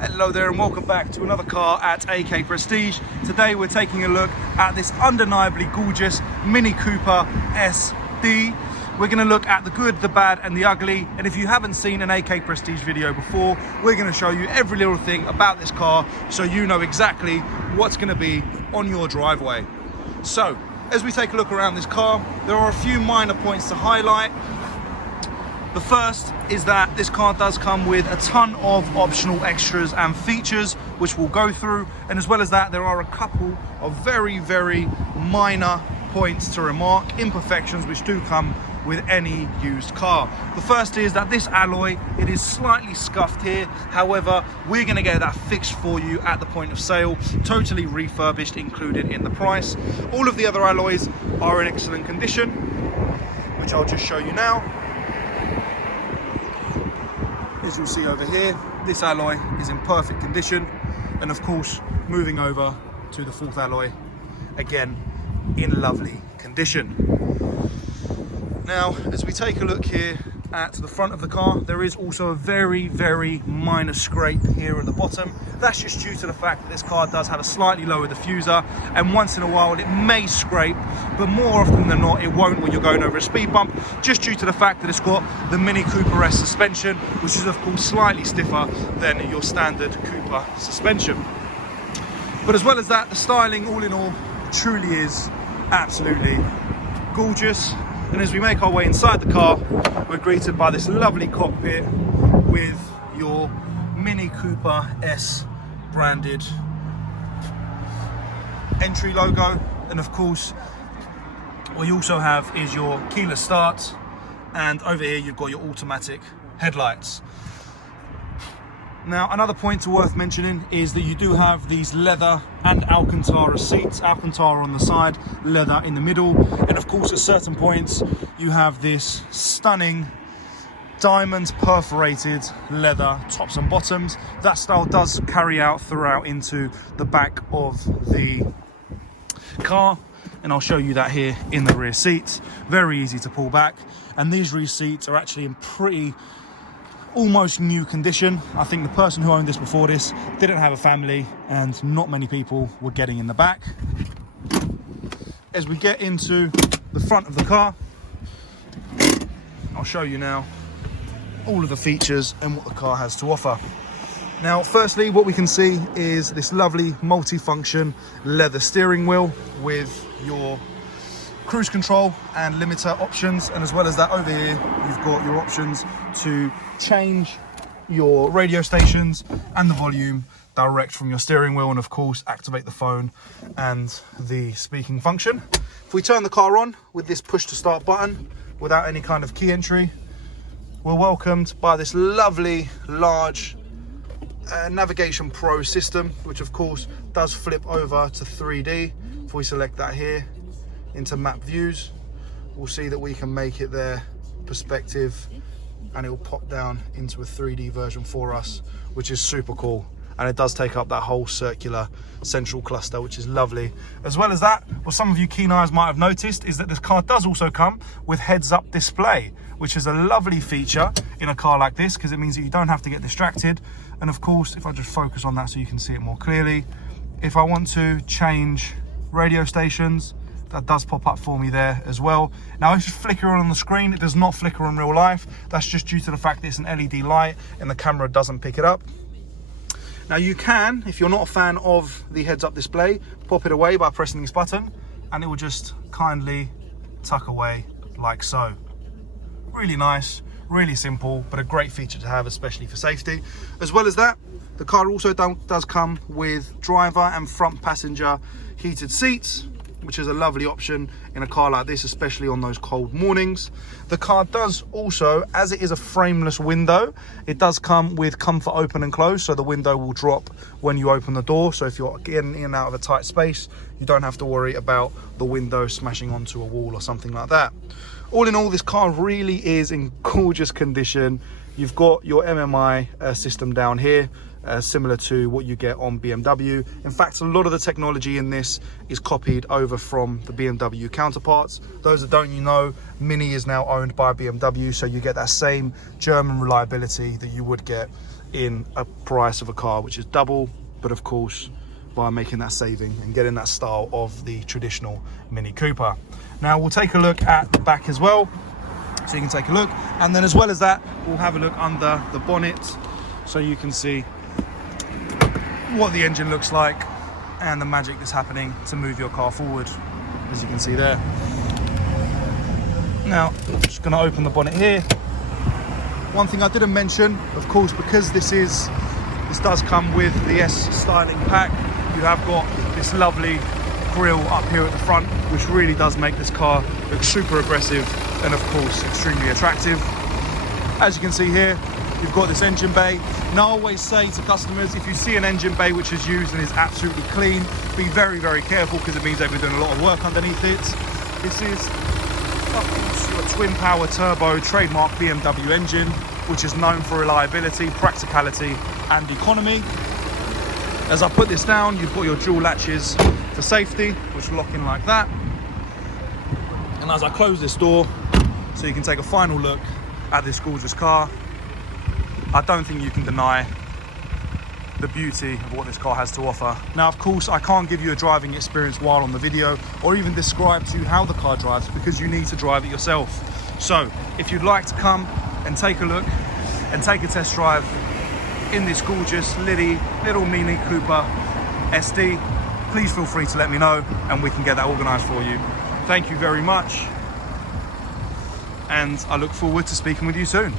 Hello there and welcome back to another car at AK Prestige. Today we're taking a look at this undeniably gorgeous Mini Cooper SD. We're going to look at the good, the bad and the ugly, and if you haven't seen an AK Prestige video before, we're going to show you every little thing about this car so you know exactly what's going to be on your driveway. So as we take a look around this car, there are a few minor points to highlight. The first is that this car does come with a ton of optional extras and features which we'll go through, and as well as that there are a couple of very minor points to remark, imperfections which do come with any used car. The first is that this alloy, it is slightly scuffed here, however we're going to get that fixed for you at the point of sale, totally refurbished, included in the price. All of the other alloys are in excellent condition, which I'll just show you now. As you'll see over here, this alloy is in perfect condition, and of course moving over to the fourth alloy, again in lovely condition. Now as we take a look here at the front of the car, there is also a very minor scrape here at the bottom. That's just due to the fact that this car does have a slightly lower diffuser, and once in a while it may scrape, but more often than not it won't when you're going over a speed bump, just due to the fact that it's got the Mini Cooper S suspension, which is of course slightly stiffer than your standard Cooper suspension. But as well as that, the styling all in all truly is absolutely gorgeous. And as we make our way inside the car, we're greeted by this lovely cockpit with your Mini Cooper S branded entry logo. And of course, what you also have is your keyless start, and over here you've got your automatic headlights. Now, another point worth mentioning is that you do have these leather and Alcantara seats, Alcantara on the side, leather in the middle, and of course at certain points you have this stunning diamond perforated leather tops and bottoms. That style does carry out throughout into the back of the car, and I'll show you that here in the rear seats. Very easy to pull back, and these rear seats are actually in pretty almost new condition. I think the person who owned this before this didn't have a family, and not many people were getting in the back. As we get into the front of the car, I'll show you now all of the features and what the car has to offer. Now firstly, what we can see is this lovely multi-function leather steering wheel with your cruise control and limiter options, and as well as that over here you've got your options to change your radio stations and the volume direct from your steering wheel, and of course activate the phone and the speaking function. If we turn the car on with this push to start button without any kind of key entry, we're welcomed by this lovely large Navigation Pro system, which of course does flip over to 3D. If we select that here into map views, we'll see that we can make it their perspective, and it will pop down into a 3D version for us, which is super cool. And it does take up that whole circular central cluster, which is lovely. As well as that, what some of you keen eyes might have noticed is that this car does also come with heads-up display, which is a lovely feature in a car like this, because it means that you don't have to get distracted. And of course, if I just focus on that so you can see it more clearly, if I want to change radio stations, that does pop up for me there as well. Now it's just flicker on the screen, it does not flicker in real life. That's just due to the fact that it's an LED light and the camera doesn't pick it up. Now you can, if you're not a fan of the heads-up display, pop it away by pressing this button, and it will just kindly tuck away like so. Really nice, really simple, but a great feature to have, especially for safety. As well as that, the car also does come with driver and front passenger heated seats, which is a lovely option in a car like this, especially on those cold mornings. The car does also, as it is a frameless window, it does come with comfort open and close, so the window will drop when you open the door. So if you're getting in and out of a tight space, you don't have to worry about the window smashing onto a wall or something like that. All in all, this car really is in gorgeous condition. You've got your MMI system down here, similar to what you get on BMW. In fact, a lot of the technology in this is copied over from the BMW counterparts. Those that don't know, Mini is now owned by BMW, so you get that same German reliability that you would get in a price of a car which is double, but of course by making that saving and getting that style of the traditional Mini Cooper. Now we'll take a look at the back as well, so you can take a look, and then as well as that we'll have a look under the bonnet so you can see what the engine looks like and the magic that's happening to move your car forward, as you can see there. Now I'm just going to open the bonnet here. One thing I didn't mention, of course, because this does come with the S styling pack, you have got this lovely grille up here at the front, which really does make this car look super aggressive and of course extremely attractive. As you can see here, you've got this engine bay. Now I always say to customers, if you see an engine bay which is used and is absolutely clean, be very, very careful, because it means they've been doing a lot of work underneath it. This is, of course, your twin power turbo trademark BMW engine, which is known for reliability, practicality and economy. As I put this down, you've got your dual latches for safety, which lock in like that. And as I close this door, so you can take a final look at this gorgeous car, I don't think you can deny the beauty of what this car has to offer. Now, of course, I can't give you a driving experience while on the video, or even describe to you how the car drives, because you need to drive it yourself. So if you'd like to come and take a look and take a test drive in this gorgeous little Mini Cooper SD, please feel free to let me know and we can get that organized for you. Thank you very much, and I look forward to speaking with you soon.